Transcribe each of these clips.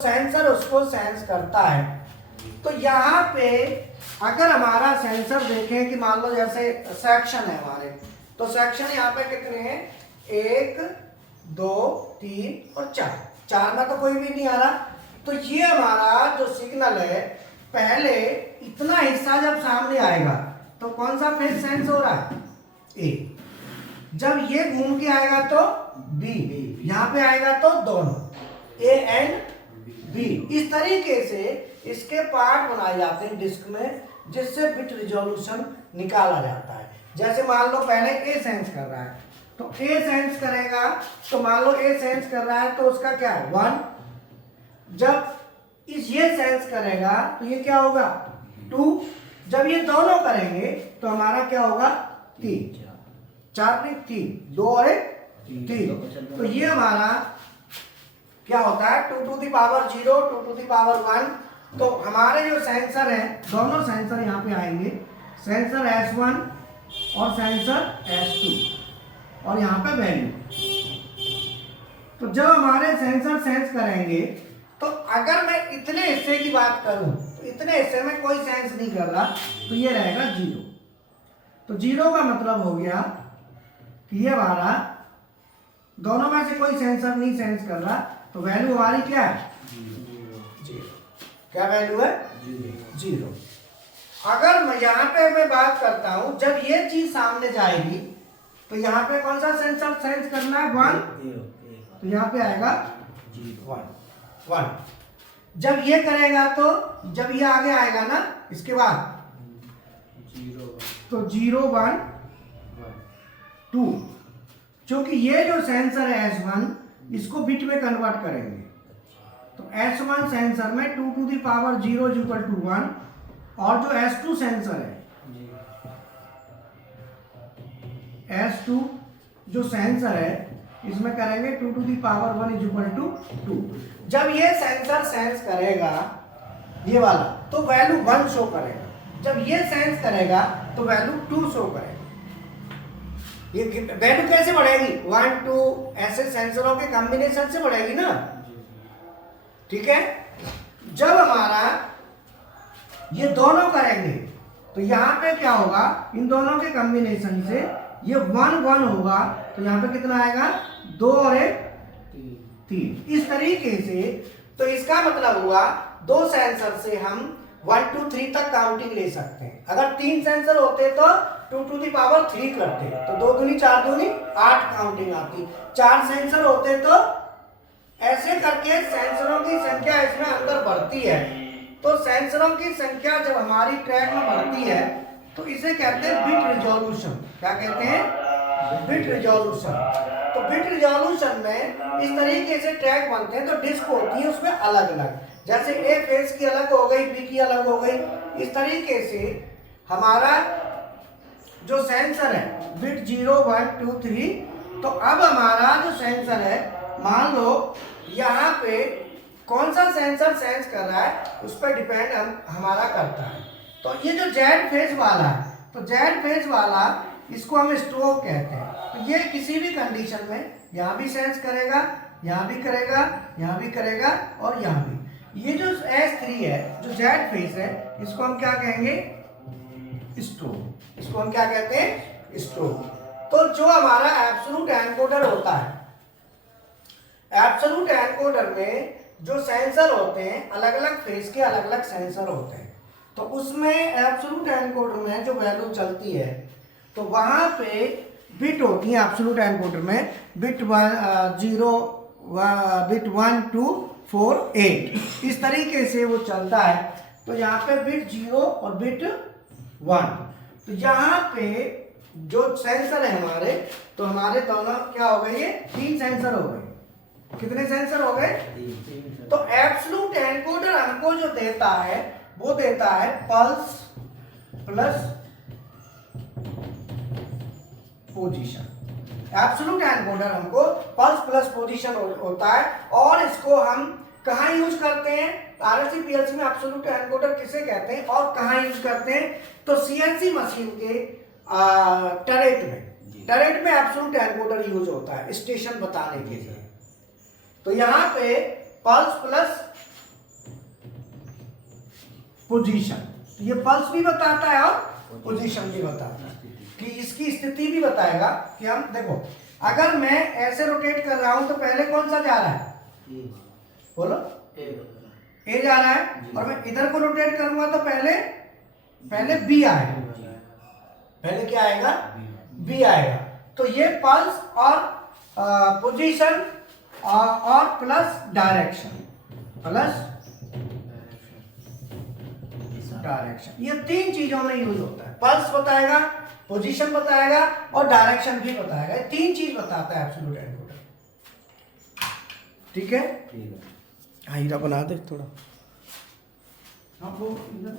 Sensor उसको sense करता है। तो यहाँ पे अगर हमारा सेंसर देखें कि मान लो जैसे सेक्शन है हमारे, तो सेक्शन यहाँ पे कितने हैं, 1 2 3 और 4 में तो कोई भी नहीं आ रहा। तो ये हमारा जो सिग्नल है, पहले इतना हिस्सा जब सामने आएगा तो कौन सा फेज सेंस हो रहा है, ए। जब ये घूम के आएगा तो बी, यहाँ पे आएगा तो दोनों ए एंड बी। इस तरीके से इसके पार्ट बनाए जाते हैं डिस्क में, जिससे बिट रिजोल्यूशन निकाला जाता है। जैसे मान लो पहले ए सेंस कर रहा है, तो ए सेंस करेगा, तो मान लो ए सेंस कर रहा है तो उसका क्या है 1। जब ये सेंस करेगा तो ये क्या होगा 2। जब ये दोनों करेंगे तो हमारा क्या होगा 3, 4 नहीं 3, 2 और 3। तो ये हमारा क्या होता है 2 to the power 0, 2 to the power 1। तो हमारे जो सेंसर हैं, दोनों सेंसर यहाँ पे आएंगे, सेंसर S1 और सेंसर S2, और यहाँ पे वैल्यू। तो जब हमारे सेंसर सेंस करेंगे, तो अगर मैं इतने हिस्से की बात करूं तो इतने हिस्से में कोई सेंस नहीं कर रहा, तो ये रहेगा 0। तो 0 का मतलब हो गया कि ये हमारा दोनों में से कोई सेंसर नहीं सेंस कर रहा, तो वैल्यू हमारी क्या है 0। क्या वैल्यू है 0। अगर मैं यहाँ पे मैं बात करता हूं, जब ये चीज सामने जाएगी तो यहाँ पे कौन सा सेंसर सेंस करना है 1, तो यहाँ पे आएगा 1। जब ये करेगा तो जब ये आगे आएगा ना इसके बाद 0 तो 0 1 2। क्योंकि ये जो सेंसर है S1, इसको बिट में कन्वर्ट करेंगे। तो S1 सेंसर में 2 to the power 0 is equal to 1, और जो S2 सेंसर है, S2 जो सेंसर है, इसमें करेंगे 2 to the power 1 is equal to 2। जब ये सेंसर सेंस करेगा ये वाला, तो वैल्यू 1 शो करेगा। जब ये सेंस करेगा तो वैल्यू 2 शो करेगा। ये वैल्यू कैसे बढ़ेगी, 1 2 ऐसे सेंसरों के कॉम्बिनेशन से बढ़ेगी ना, ठीक है। जब हमारा ये दोनों करेंगे तो यहाँ पे क्या होगा, इन दोनों के कॉम्बिनेशन से ये 1 1 होगा, तो यहाँ पे कितना आएगा 2 और 1 3। इस तरीके से तो इसका मतलब हुआ 2 सेंसर से हम 1 2 3 तक काउंटिंग ले सकते हैं। अगर 3 सेंसर होते तो 2 to the power 3 करते, तो 2 दूनी 4 दूनी 8 काउंटिंग आती। 4 सेंसर होते तो ऐसे करके सेंसरों की संख्या इसमें अंदर बढ़ती है। तो सेंसरों की संख्या जब हमारी ट्रैक में बढ़ती है तो इसे कहते हैं बिट रिजोल्यूशन। क्या कहते हैं, बिट रिजोल्यूशन। तो बिट रिजोल्यूशन में इस तरीके से ट्रैक बनते हैं। तो डिस्क होती है उसमें अलग अलग, जैसे ए फेज की अलग हो गई, बी की अलग हो गई। इस तरीके से हमारा जो सेंसर है बिट 0 1 2 3। तो अब हमारा जो सेंसर है, मान लो यहाँ पे कौन सा सेंसर सेंस कर रहा है उस पर डिपेंड हमारा करता है। तो ये जो जेड फेज वाला है, तो जेड फेज वाला इसको हम स्ट्रोक कहते हैं। तो ये किसी भी कंडीशन में यहाँ भी सेंस करेगा, यहाँ भी करेगा, यहाँ भी करेगा और यहाँ भी। ये जो S3 है, जो जेड फेज है, इसको हम क्या कहेंगे स्ट्रोक। इसको हम क्या कहते हैं स्ट्रोक। तो जो हमारा एब्सोल्यूट एनकोडर होता है, एब्सोल्यूट एनकोडर में जो सेंसर होते हैं अलग अलग फेज के अलग अलग सेंसर होते हैं। तो उसमें एब्सोल्यूट एनकोडर में जो वैल्यू चलती है, तो वहां पे बिट होती है एब्सोल्यूट एनकोडर में, बिट 0 बिट 1 2 4 8। इस तरीके से वो चलता है। तो यहाँ पे बिट 0 और बिट 1। तो यहाँ पे जो सेंसर है हमारे, तो हमारे दोनों क्या हो गए, ये 3 सेंसर हो गए। कितने सेंसर हो गए, 3। तो एब्सोल्यूट एनकोडर हमको जो देता है वो देता है pulse plus position. Absolute encoder हमको पल्स प्लस पोजीशन होता है। और इसको हम कहाँ यूज करते हैं, आरएलसी पीएलसी में एब्सोल्यूट एनकोडर किसे कहते हैं और कहाँ यूज करते हैं, तो सीएनसी मशीन के टरेट में एब्सोल्यूट एनकोडर यूज होता है स्टेशन बताने के लिए। तो यहाँ पे पल्स प्लस पोजीशन। तो ये पल्स भी बताता है और पोजीशन भी बताता है, कि इसकी स्थिति भी बताएगा कि हम देखो अगर मैं ऐसे रोटेट कर रहा हूं तो पहले कौन सा जा रहा है, बोलो ए जा रहा है, और मैं इधर को रोटेट करूंगा तो पहले बी आएगा, पहले क्या आएगा, बी आएगा। तो ये पल्स और पोजीशन और प्लस डायरेक्शन, ये तीन चीजों में यूज होता है। पल्स बताएगा, पोजीशन बताएगा और डायरेक्शन भी बताएगा, ये तीन चीज बताता है एब्सोल्यूट एनकोडर। ठीक है, हीरा बना दे थोड़ा। हाँ वो इधर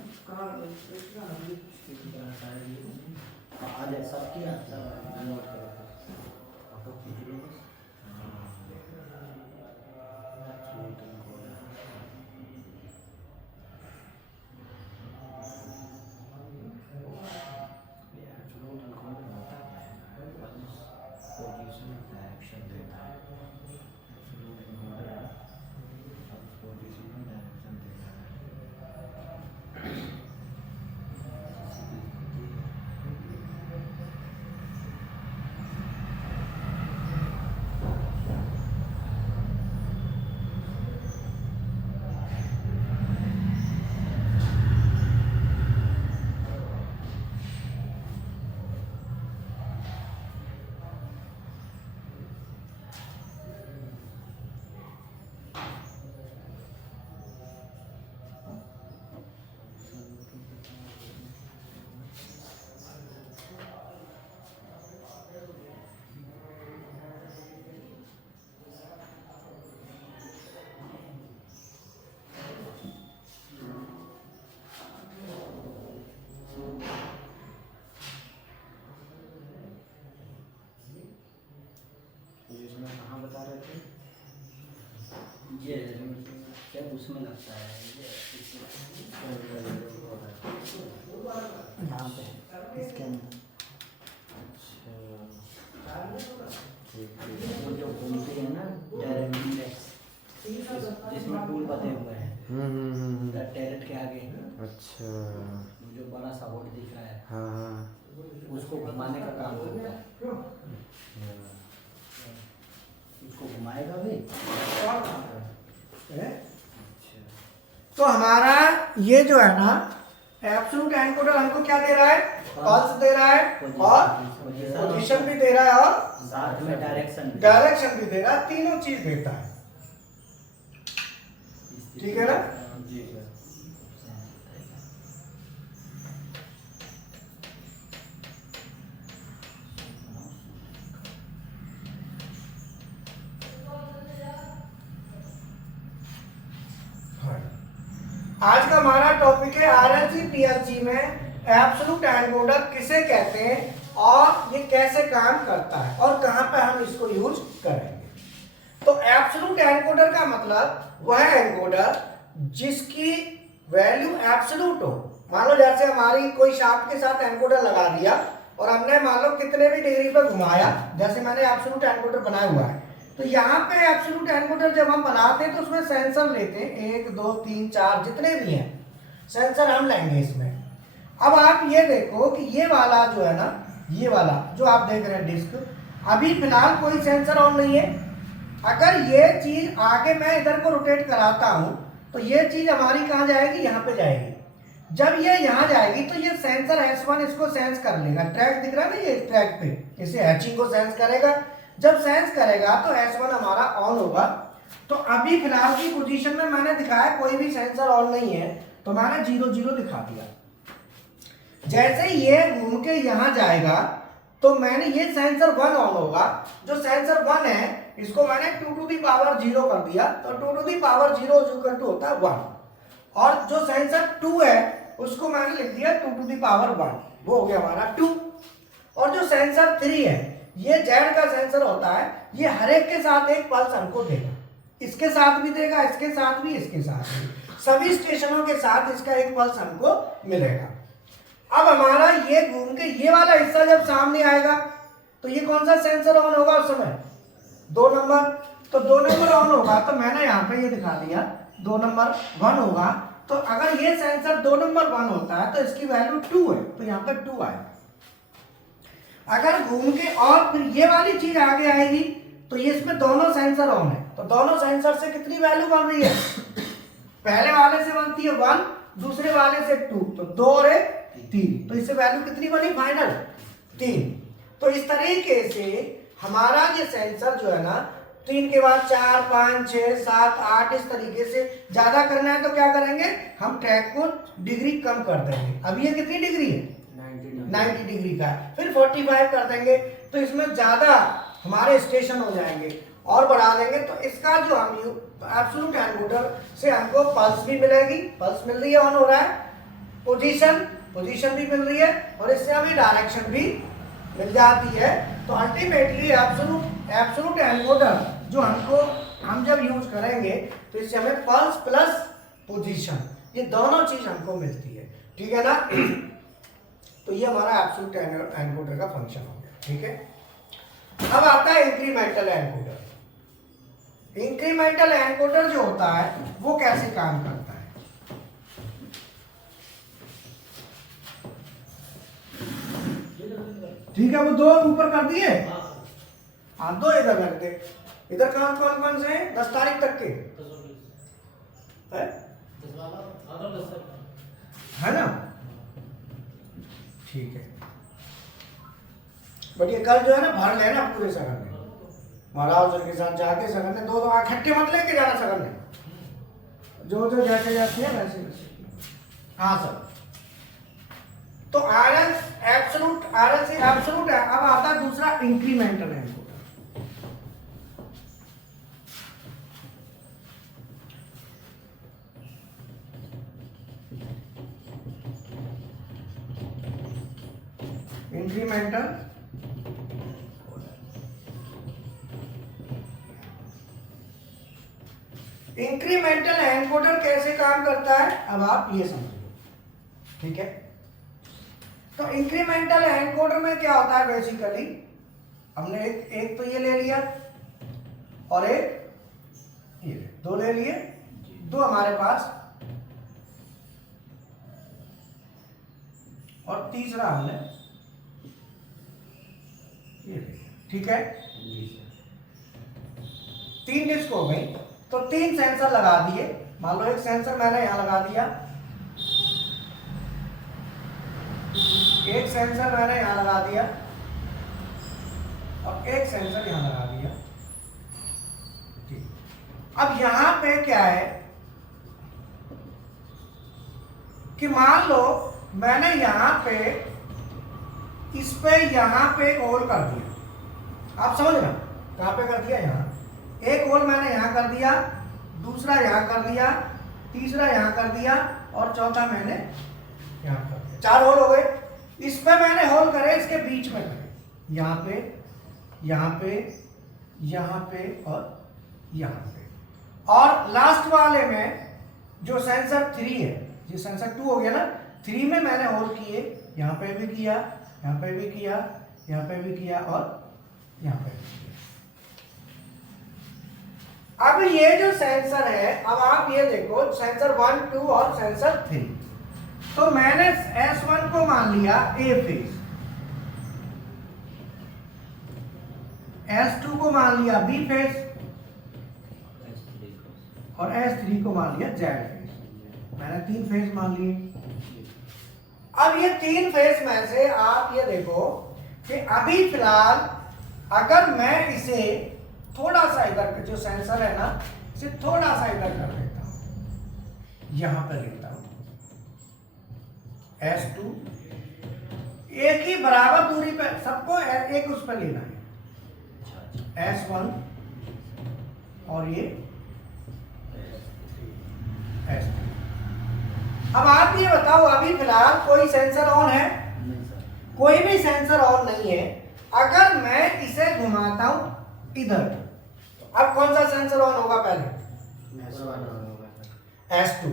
उसमें लगता है यहाँ पे इसके अंदर। वो जो घूमती है ना डायरेक्ट इंडेक्स, जिसमें टूल बने हुए हैं टैरेट के आगे। अच्छा, जो बड़ा सा बोर्ड दिख रहा है, हाँ, उसको घुमाने का काम करता है। उसको घुमाएगा भी। तो हमारा ये जो है ना एब्सोल्यूट एनकोडर हमको क्या दे रहा है, पल्स दे रहा है और पोजीशन भी दे रहा है और साथ में डायरेक्शन भी दे रहा है, तीनों चीज देता है। ठीक है ना, जी सर। आज का हमारा टॉपिक है आरएलसी पीएलसी में एब्सोल्यूट एनकोडर किसे कहते हैं और ये कैसे काम करता है और कहां पे हम इसको यूज करेंगे। तो एब्सोल्यूट एनकोडर का मतलब वह एनकोडर जिसकी वैल्यू एब्सोल्यूट हो। मान लो जैसे हमारी कोई शाफ्ट के साथ एनकोडर लगा दिया और हमने मान लो कितने भी डिग्री पे घुमाया, जैसे मैंने एब्सोल्यूट एनकोडर बनाया हुआ है, तो यहाँ पे एब्सोल्यूट एनकोडर जब हम बनाते हैं तो उसमें सेंसर लेते हैं 1 2 3 4 जितने भी हैं सेंसर हम लेंगे इसमें। अब आप ये देखो कि ये वाला जो है ना, ये वाला जो आप देख रहे हैं डिस्क, अभी फिलहाल कोई सेंसर ऑन नहीं है। अगर ये चीज आगे मैं इधर को रोटेट कराता हूं तो ये चीज हमारी कहाँ जाएगी, यहाँ पे जाएगी। जब ये यहाँ जाएगी तो ये सेंसर S1 इसको सेंस कर लेगा। ट्रैक दिख रहा है ना, ये ट्रैक पे इसे हैचिंग को सेंस करेगा। जब सेंस करेगा तो S1 हमारा ऑन होगा। तो अभी फिलहाल की पोजीशन में मैंने दिखाया कोई भी सेंसर ऑन नहीं है, तो मैंने 0 0 दिखा दिया। जैसे ये घूम के यहाँ जाएगा तो मैंने ये सेंसर 1 ऑन होगा। जो सेंसर 1 है इसको मैंने 2 to the power 0 कर दिया, तो 2 to the power 0 equal to होता है 1। और जो सेंसर 2 है उसको मैंने लिख दिया 2 to the power 1, वो हो गया हमारा 2। और जो सेंसर 3 है ये जेड का सेंसर होता है, ये हर एक के साथ एक पल्स हमको देगा। इसके साथ भी देगा, इसके साथ भी, इसके साथ भी, सभी स्टेशनों के साथ इसका एक पल्स हमको मिलेगा। अब हमारा ये घूम के ये वाला हिस्सा जब सामने आएगा तो ये कौन सा सेंसर ऑन होगा उस समय, 2 नंबर। तो 2 नंबर ऑन होगा तो मैंने यहाँ पे ये दिखा दिया 2 नंबर 1 होगा। तो अगर ये सेंसर 2 नंबर 1 होता है तो इसकी वैल्यू 2 है, तो यहाँ पे 2 आए। अगर घूम के और फिर ये वाली चीज आगे आएगी तो ये इसमें दोनों सेंसर ऑन है, तो दोनों सेंसर से कितनी वैल्यू बन रही है? पहले वाले से बनती है 1, दूसरे वाले से 2, तो 2 और 3, तो इससे वैल्यू कितनी बनी फाइनल? 3। तो इस तरीके से हमारा ये सेंसर जो है ना 3 के बाद 4, 5, 6, 7, 8 इस तरीके से ज्यादा करना है तो क्या करेंगे? हम ट्रैक को डिग्री कम कर देंगे। अभी ये कितनी डिग्री है? 90 डिग्री का, फिर 45 कर देंगे, तो इसमें ज्यादा हमारे स्टेशन हो जाएंगे और बढ़ा देंगे। तो इसका जो हम एब्सोल्यूट एनकोडर से हमको पल्स भी मिलेगी, पल्स मिल रही है, ऑन हो रहा है, पोजीशन भी मिल रही है, और इससे हमें डायरेक्शन भी मिल जाती है। तो अल्टीमेटली एब्सोल्यूट एनकोडर जो हम जब यूज करेंगे तो इससे हमें पल्स प्लस पोजीशन ये दोनों चीज हमको मिलती है, ठीक है ना। तो ये हमारा एब्सोल्यूट एनकोडर का फंक्शन हो गया, ठीक है। अब आता है इंक्रीमेंटल एनकोडर। इंक्रीमेंटल एनकोडर जो होता है वो कैसे काम करता है? ठीक है, वो 2 ऊपर कर दिए, हाँ 2 इधर रख दे। इधर कौन कौन से हैं? 10 तारीख तक के है ना, ठीक है। बट ये कल जो है ना भर लेना पूरे सगन में, महाराज सर के साथ जाके सगन में 2 इकट्ठे मत लेके जाना सगन में, जो जैसे जैसे है वैसे वैसे। हाँ सर, तो आरएल से एब्सोल्यूट है। अब आता है दूसरा इंक्रीमेंटल एनकोडर। इंक्रीमेंटल एनकोडर कैसे काम करता है अब आप ये समझिए, ठीक है। तो इंक्रीमेंटल एनकोडर में क्या होता है? बेसिकली हमने एक तो ये ले लिया और एक ये 2 ले लिए, 2 हमारे पास, और तीसरा हमने ये ले लिया, ठीक है। 3 डिस्क हो गई, तो 3 सेंसर लगा दिए। मान लो एक सेंसर मैंने यहां लगा दिया, एक सेंसर मैंने यहां लगा दिया, और एक सेंसर यहां लगा दिया, ठीक। अब यहां पे क्या है कि मान लो मैंने यहां पे इस पे यहां पे एक होल कर दिया, आप समझ ना कहां पे कर दिया? यहां एक होल मैंने यहां कर दिया, दूसरा यहां कर दिया, तीसरा यहां कर दिया, और चौथा मैंने यहां कर दिया। 4 होल हो गए। इस पे मैंने होल करे, इसके बीच में करे, यहां पे, यहां पे, यहां पे और यहां पे। और लास्ट वाले में जो सेंसर 3 है, ये सेंसर 2 हो गया ना, 3 में मैंने होल किए, यहां पे भी किया, यहां पे भी किया, यहां पे भी किया, और यहां पे भी किया। अब ये जो सेंसर है, अब आप ये देखो सेंसर 1, 2 और सेंसर 3, तो मैंने S1 को मान लिया A फेज, S2 को मान लिया B फेज, और S3 को मान लिया Z फेज। मैंने 3 फेज मान लिए। अब ये 3 फेज में से आप ये देखो कि अभी फिलहाल अगर मैं इसे थोड़ा सा इधर, जो सेंसर है ना, इसे थोड़ा सा इधर कर देता हूं, यहां पर लेता हूं S2, एक ही बराबर दूरी पे सबको एक उस पर लेना है, S1 और ये S3। अब आप ये बताओ अभी फिलहाल कोई सेंसर ऑन है? कोई भी सेंसर ऑन नहीं है। अगर मैं इसे घुमाता हूं इधर, अब कौन सा सेंसर ऑन होगा? पहले S2।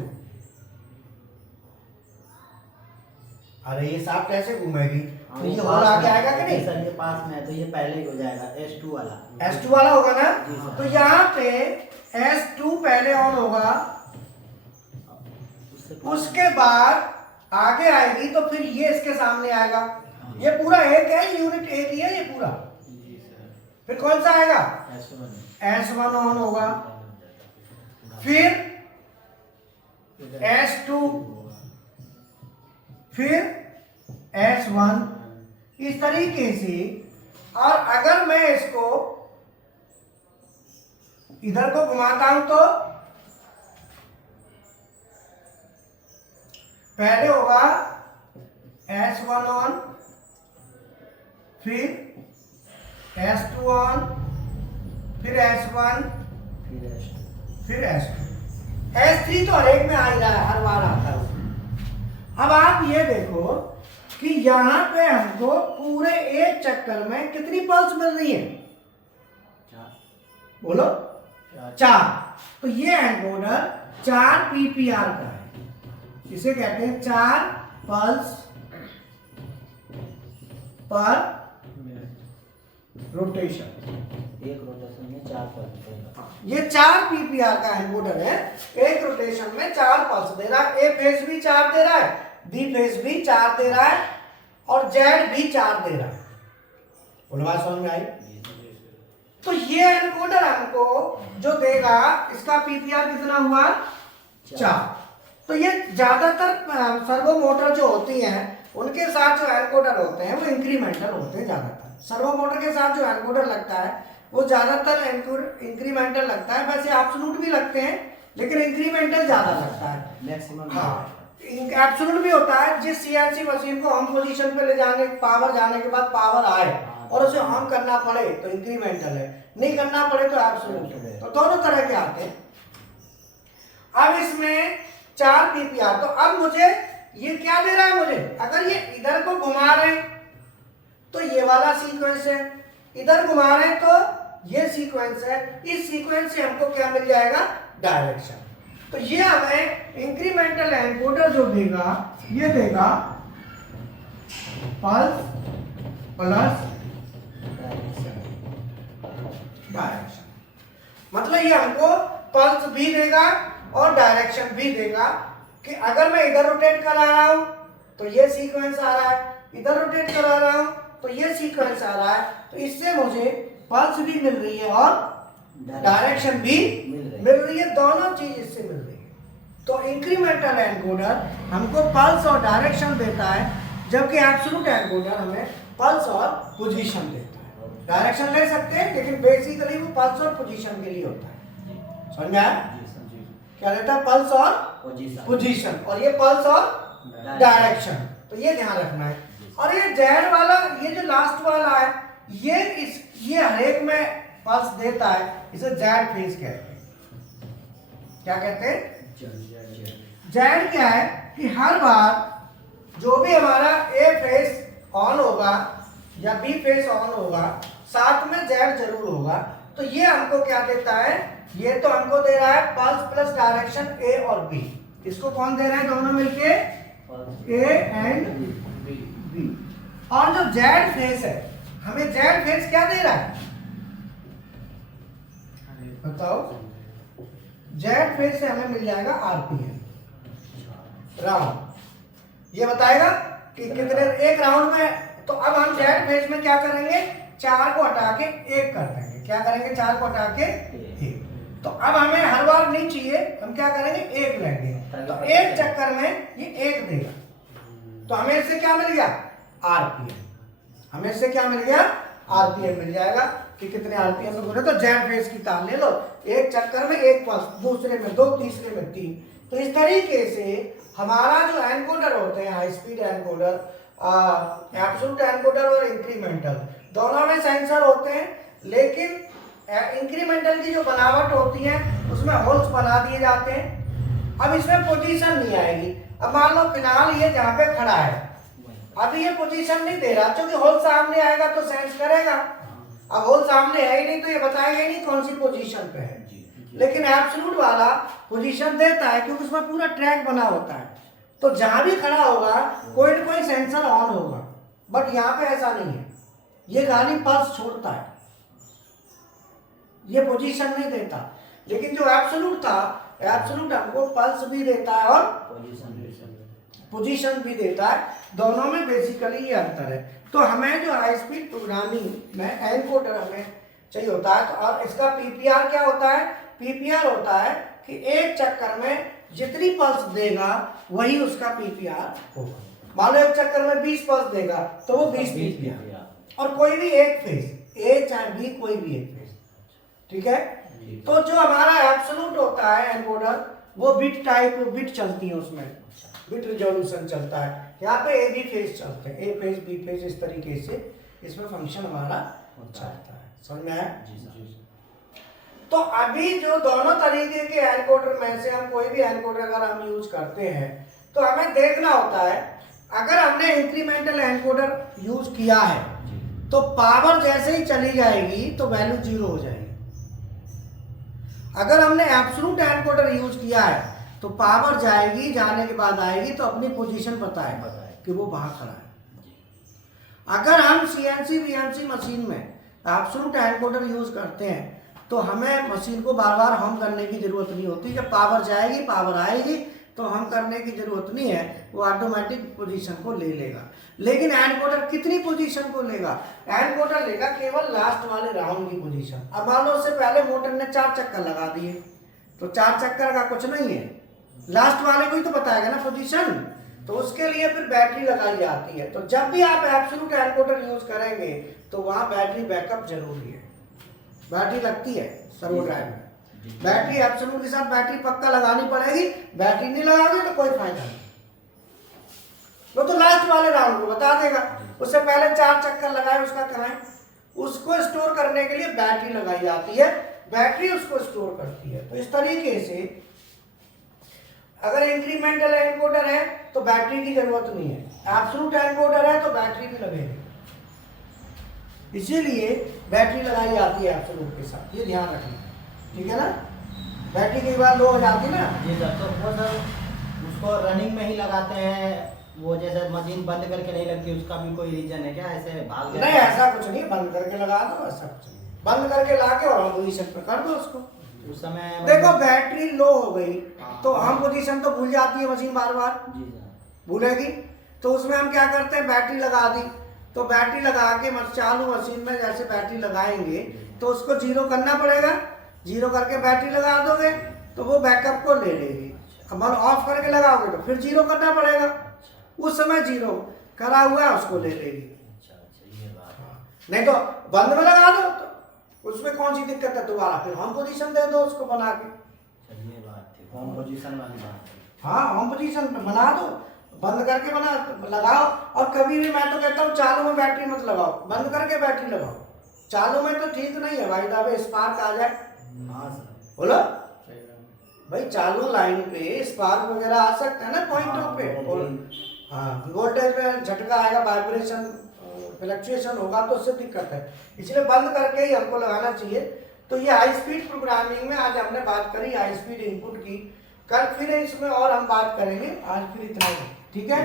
अरे ये सांप कैसे घूमेगी? तो ये होल आगे आएगा कि नहीं? सर ये पास में है तो ये पहले ही हो जाएगा, S2 वाला। S2 वाला होगा ना, तो यहाँ पे S2 पहले ऑन होगा, उसके बाद आगे आएगी तो फिर ये इसके सामने आएगा। ये पूरा एक है, यूनिट एक ही है ये पूरा। फिर कौन सा आएगा? S1 ऑन होगा, फिर S2, फिर S1, इस तरीके से। और अगर मैं इसको इधर को घुमाता हूं तो पहले होगा S1 ऑन, फिर S2 ऑन, फिर S1, फिर S2, S3 तो हर एक में आ ही रहा है, हर बार आता है। अब आप ये देखो कि यहां पे हमको पूरे एक चक्कर में कितनी पल्स मिल रही है? बोलो 4। तो ये एनकोडर 4 पीपीआर का है। इसे कहते हैं 4 पल्स पर रोटेशन। एक रोटेशन में 4 पल्स। ये 4 पीपीआर का एनकोडर है। एक रोटेशन में 4 पल्स दे रहा है। ए फेज भी 4 दे रहा है, बी फेज भी 4 दे रहा है, और जेड भी 4 दे रहा है। बोलो बात समझ में आई? तो ये एनकोडर हमको जो देगा, इसका पीपीआर कितना हुआ? 4। तो ये ज्यादातर सर्वो मोटर जो होती हैं उनके साथ जो एनकोडर होते हैं वो इंक्रीमेंटल होते हैं ज्यादातर। सर्वो मोटर के साथ जो एनकोडर लगता है वो ज्यादातर इंक्रीमेंटल लगता है। वैसे एब्सोल्यूट भी लगते हैं, लेकिन इंक्रीमेंटल ज्यादा लगता है मैक्सिमम। हाँ, एब्सोल्यूट भी होता है। जिस सीएनसी मशीन को हम पोजीशन पे ले जाने, पावर जाने के बाद पावर आए और उसे ऑन करना पड़े तो इंक्रीमेंटल है, नहीं करना पड़े तो एब्सोल्यूट है। तो दोनों तरह के आते हैं। अब इसमें 4 पीपीआर। तो अब मुझे ये क्या दे रहा है? मुझे अगर ये इधर को घुमा रहे हैं तो ये वाला सीक्वेंस है, इधर घुमा रहे हैं तो ये सीक्वेंस है। इस सीक्वेंस से हमको क्या मिल जाएगा? डायरेक्शन। तो ये हमें इंक्रीमेंटल एनकोडर जो देगा, ये देगा पल्स प्लस डायरेक्शन। मतलब ये हमको पल्स भी देगा और डायरेक्शन भी देगा कि अगर मैं इधर रोटेट करा रहा हूं तो ये सीक्वेंस आ रहा है, इधर रोटेट करा रहा हूं तो ये सीक्वेंस आ रहा है। तो इससे मुझे पल्स भी मिल रही है और डायरेक्शन भी मिल रही है। दोनों चीज इससे मिल रही है। तो इंक्रीमेंटल एनकोडर हमको पल्स और डायरेक्शन देता है, जबकि एब्सोल्यूट एनकोडर हमें पल्स और पोजीशन देता है। डायरेक्शन ले सकते हैं लेकिन बेसिकली वो पल्स और पोजीशन के लिए होता है। समझ में आया? क्या देता है? पल्स और पोजीशन, और ये पल्स और डायरेक्शन। तो ये ध्यान रखना है। और ये जेड वाला, ये जो लास्ट वाला है, ये हर एक में पल्स देता है। इसे जेड फेज कहते हैं। क्या कहते हैं? जेड क्या है कि हर बार जो भी हमारा ए फेज ऑन होगा या बी फेज ऑन होगा, साथ में जेड जरूर होगा। तो ये हमको क्या देता है? ये तो हमको दे रहा है पल्स प्लस डायरेक्शन ए और बी। इसको कौन दे रहा है? दोनों मिलके ए एंड बी। और जो जेड फेज है, हमें जेड फेज क्या दे रहा है? बताओ। जेड फेज से हमें मिल जाएगा आरपीएम राउंड। ये बताएगा कि कितने एक राउंड में। तो अब हम जेड फेज में क्या करेंगे? 4 को हटा के 1 कर देंगे। क्या करेंगे? 4 को हटा के 1। तो अब हमें हर बार नहीं चाहिए, हम क्या करेंगे? 1 लेंगे। तो एक चक्कर में ये 1 देगा। तो हमें इससे क्या मिल गया? आरपीएम। हमें इससे क्या मिल गया? आरपीएम मिल जाएगा कि कितने आरपीएम में घूमे। तो जेड फेज की तार ले लो, एक चक्कर में 1 पल्स, दूसरे में 2, तीसरे में 3। तो इस तरीके से हमारा जो एनकोडर होते हैं, high speed encoder, absolute encoder और इंक्रीमेंटल, दोनों में सेंसर होते हैं। लेकिन इंक्रीमेंटल की जो बनावट होती है उसमें होल्स बना दिए जाते हैं। अब इसमें पोजीशन नहीं आएगी। अब मान लो फिलहाल ये जहाँ पे खड़ा है, अभी ये पोजीशन नहीं दे रहा, क्योंकि होल सामने आएगा तो सेंस करेगा। अब होल सामने है ही नहीं तो ये बताएगा ही नहीं कौन सी पोजीशन पे है। लेकिन एब्सोल्यूट वाला पोजीशन देता है, क्योंकि उसमें पूरा ट्रैक बना होता है। तो जहां भी खड़ा होगा कोई ना कोई सेंसर ऑन होगा। बट यहाँ पे ऐसा नहीं है, ये गाड़ी पल्स छोड़ता है, ये पोजीशन नहीं देता। लेकिन जो एब्सोल्यूट था एब्सोल्यूट हमको पल्स भी देता है और पोजीशन भी देता है, दोनों में बेसिकली ये अंतर है। तो हमें जो हाई स्पीड प्रोग्रामिंग में एनकोडर हमें चाहिए होता है, तो और इसका पीपीआर क्या होता है? पीपीआर होता है कि एक चक्कर में जितनी पल्स देगा वही उसका पीपीआर होगा। मान लो एक चक्कर में 20 पल्स देगा तो वो 20 पीपीआर, और कोई भी एक फेज, ए चाहे बी, कोई भी एक फेज, ठीक है। तो जो हमारा एब्सोल्यूट होता है एनकोडर, वो बिट टाइप बिट चलती है, उसमें बिट रिजोल्यूशन चलता है। यहाँ पे ए बी फेज चलते हैं, ए फेज बी फेज, इस तरीके से इसमें फंक्शन हमारा चलता है। समझ में आया? तो अभी जो दोनों तरीके के एनकोडर में से हम कोई भी एनकोडर अगर हम यूज करते हैं तो हमें देखना होता है, अगर हमने इंक्रीमेंटल एनकोडर यूज किया है तो पावर जैसे ही चली जाएगी तो वैल्यू 0 हो जाएगी। अगर हमने एब्सोल्यूट एनकोडर यूज किया है तो पावर जाएगी, जाने के बाद आएगी तो अपनी पोजीशन बताएगा कि वो वहां खड़ा है। अगर हम सीएनसी वीएनसी मशीन में एब्सोल्यूट एनकोडर यूज करते हैं तो हमें मशीन को बार बार हम करने की जरूरत नहीं होती। जब पावर जाएगी, पावर आएगी तो हम करने की जरूरत नहीं है, वो ऑटोमेटिक पोजीशन को ले लेगा। लेकिन एनकोडर कितनी पोजीशन को लेगा? एनकोडर लेगा केवल लास्ट वाले राउंड की पोजीशन। अब मान लो उससे पहले मोटर ने 4 चक्कर लगा दिए तो 4 चक्कर का कुछ नहीं है, लास्ट वाले को ही तो बताएगा ना पोजीशन। तो उसके लिए फिर बैटरी लगाई जाती है। तो जब भी आप एब्सोल्यूट एनकोडर यूज करेंगे तो वहां बैटरी बैकअप जरूरी है, बैटरी लगती है सर्वो ड्राइव में। बैटरी एब्सोल्यूट के साथ बैटरी पक्का लगानी पड़ेगी, बैटरी नहीं लगाओगे तो कोई फायदा नहीं। वो तो लास्ट वाले राउंड को बता देगा, उससे पहले 4 चक्कर लगाए उसका कराएं। उसको स्टोर करने के लिए बैटरी लगाई जाती है, बैटरी उसको स्टोर करती है। तो इस तरीके से अगर इंक्रीमेंटल एनकोडर है तो बैटरी की जरूरत नहीं है, एब्सोल्यूट एनकोडर है तो बैटरी भी लगेगी, इसीलिए बैटरी लगाई जाती है एब्सोल्यूट के साथ, ये ध्यान रखना, ठीक है ना। बैटरी कई बार लो हो जाती है ना। जी सर, तो वो सर उसको रनिंग में ही लगाते हैं, वो जैसे मशीन बंद करके नहीं लगती, उसका भी कोई रीजन है क्या? ऐसे भाग नहीं, ऐसा कुछ नहीं, बंद करके लगा दो, ऐसा कुछ नहीं, बंद करके लाके और हम पोजीशन पर कर दो उसको। उस समय देखो बैटरी लो हो गई तो हम पोजीशन तो भूल जाती है मशीन, बार बार भूलेगी। तो उसमें हम क्या करते हैं, बैटरी लगा दी तो बैटरी लगा के चालू मशीन में जैसे बैटरी लगाएंगे तो उसको 0 करना पड़ेगा, 0 करके बैटरी लगा दोगे तो वो बैकअप को ले लेगी। अब ऑफ करके लगाओगे तो फिर 0 करना पड़ेगा, उस समय 0 करा हुआ है उसको ले लेगी। नहीं तो बंद में लगा दो तो उसमें कौन सी दिक्कत है, दोबारा फिर होम पोजीशन दे दो उसको बना के। होम पोजीशन वाली बात है। हाँ, होम पोजीशन बना दो, बंद करके बना लगाओ। और कभी भी मैं तो कहता हूँ चालू में बैटरी मत लगाओ, बंद करके बैटरी लगाओ। चालू में तो ठीक नहीं है भाई, दावे स्पार्क आ जाए। हाँ सर, बोलो भाई, चालू लाइन पे स्पार्क वगैरह आ सकता है ना पॉइंटों पे, और हाँ वोल्टेज में झटका आएगा, वाइब्रेशन फ्लक्चुएशन होगा तो उससे दिक्कत है, इसलिए बंद करके ही हमको लगाना चाहिए। तो ये हाई स्पीड प्रोग्रामिंग में आज हमने बात करी हाई स्पीड इनपुट की, कल फिर इसमें और हम बात करेंगे, आज फिर इतना ही, ठीक है।